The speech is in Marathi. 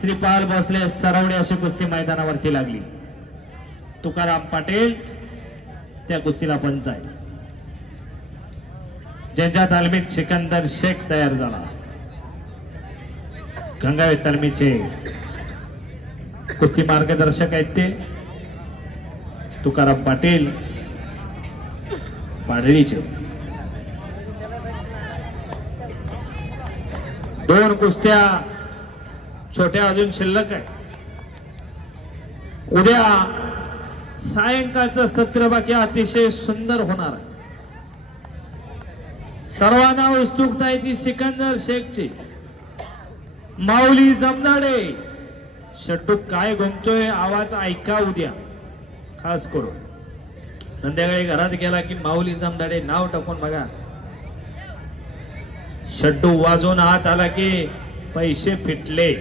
श्रीपाल भोसले सरवडे अशी कुस्ती मैदानावरती लागली। तुकाराम पाटील त्या कुस्तीला पंच आहे, ज्यांच्या तालमीत सिकंदर शेख तयार झाला। गंगावे तालमीचे कुस्ती मार्गदर्शक आहेत ते तुकाराम पाटील पाडळीचे। दोन कुस्त्या छोट्या अजून शिल्लक आहे। उद्या सायंकाळचं सत्र बाकी अतिशय सुंदर होणार आहे। सर्वांना उत्सुकता आहे ती सिकंदर शेखची। माऊली जमदाडे शट्टू काय घुमतोय आवाज ऐका उद्या खास करून। संध्याकाळी घरात गेला की माऊली जमदाडे नाव टाकून बघा, शट्टू वाजवून हात आला की पैसे फिटले।